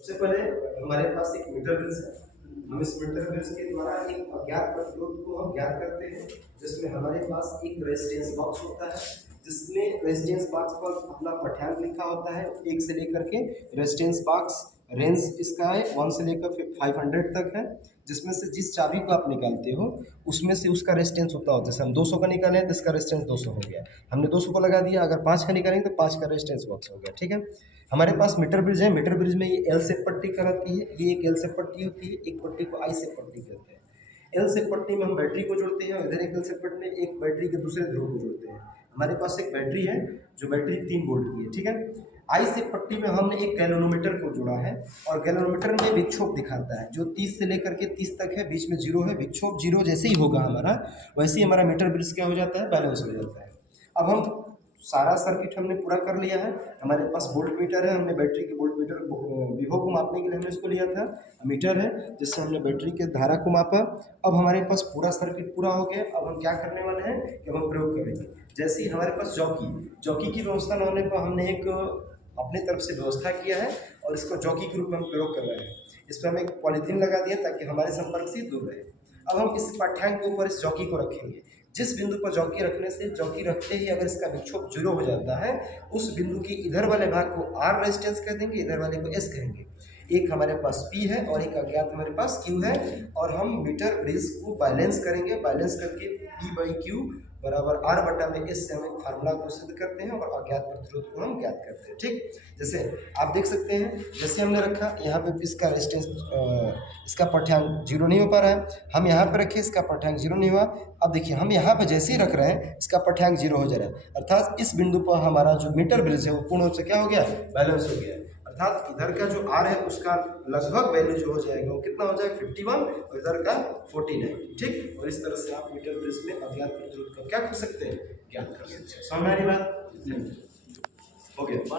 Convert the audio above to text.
सबसे पहले हमारे पास एक मीटर ब्रिज है। हम इस मीटर ब्रिज के द्वारा एक अज्ञात प्रतिरोध को हम ज्ञात करते हैं, जिसमें हमारे पास एक रेजिस्टेंस बॉक्स होता है, जिसमें रेजिस्टेंस बॉक्स पर अपना पाठ्यांक लिखा होता है 1 से लेकर के। रेजिस्टेंस बॉक्स रेंज इसका है 1 से लेकर 500 तक है, जिसमें से जिस चाबी को आप निकालते हो उसमें से उसका रेजिस्टेंस होता है। जैसे हम 200 का निकाले हैं तो इसका रेजिस्टेंस 200 हो गया, हमने 200 को लगा दिया। अगर 5 का निकालेंगे तो 5 का रेजिस्टेंस बॉक्स हो गया। ठीक है, हमारे पास मीटर ब्रिज है। मीटर ब्रिज में ये एल शेप पट्टी कराती है, ये एक एल शेप पट्टी होती है, एक पट्टी को आई शेप पट्टी कहते हैं। एल शेप पट्टी में हम बैटरी को जोड़ते हैं, इधर एक एल शेप पट्टी में एक बैटरी के दूसरे ध्रुव को जोड़ते हैं। हमारे पास एक बैटरी है जो बैटरी 3 वोल्ट की है। ठीक है, आई शेप पट्टी में हमने एक गैल्वेनोमीटर को जोड़ा है, और गैल्वेनोमीटर में विक्षोभ दिखाता है जो 30 से लेकर के 30 तक है, बीच में 0 है। विक्षोभ 0 जैसे ही होगा हमारा, वैसे ही हमारा मीटर ब्रिज क्या हो जाता है, बैलेंस हो जाता है। अब हम सारा सर्किट हमने पूरा कर लिया है। हमारे पास वोल्ट मीटर है, हमने बैटरी के वोल्ट मीटर विभव को मापने के लिए हमने इसको लिया था। मीटर है जिससे हमने बैटरी के धारा को मापा। अब हमारे पास पूरा सर्किट पूरा हो गया। अब हम क्या करने वाले हैं कि हम प्रयोग करेंगे। जैसे ही हमारे पास जॉकी की व्यवस्था न होने पर हमने एक अपने तरफ से व्यवस्था किया है, और इसको जॉकी के रूप में हम प्रयोग कर रहे हैं। इस पर हम एक पॉलीथीन लगा दिया ताकि हमारे संपर्क से दूर रहे। अब हम इस पाठ्यांक के ऊपर इस जॉकी को रखेंगे। जिस बिंदु पर जॉकी रखने से जॉकी रखते ही अगर इसका विक्षोभ 0 हो जाता है, उस बिंदु के इधर वाले भाग को R रेजिस्टेंस कह देंगे, इधर वाले को S कहेंगे। एक हमारे पास P है और एक अज्ञात हमारे पास Q है, और हम मीटर ब्रिज को बैलेंस करेंगे। बैलेंस करके P/Q बराबर R बटा में S से हम एक फार्मूला को सिद्ध करते हैं, और अज्ञात प्रतिरोध को हम ज्ञात करते हैं। ठीक, जैसे आप देख सकते हैं, जैसे हमने रखा यहाँ पे इसका रेजिस्टेंस, इसका पाठ्यांक 0 नहीं हो पा रहा है, हम यहाँ पे रखे, इसका पाठ्यांक 0 नहीं हुआ। अब देखिए हम यहाँ पे जैसे ही रख रहे हैं इसका पाठ्यांक 0 हो जा रहा है, अर्थात इस बिंदु पर हमारा जो मीटर ब्रिज है वो पूर्ण रूप से क्या हो गया, बैलेंस हो गया। अर्थात इधर का जो R है उसका लगभग वैल्यू जो हो जाएगा वो कितना हो जाएगा, 51, और इधर का 49। ठीक, और इस तरह से आप मीटर ब्रिज में अज्ञात प्रतिरोध का क्या कर सकते हैं, ज्ञात कर सकते हैं। समझ में आ रही बात? हो गया।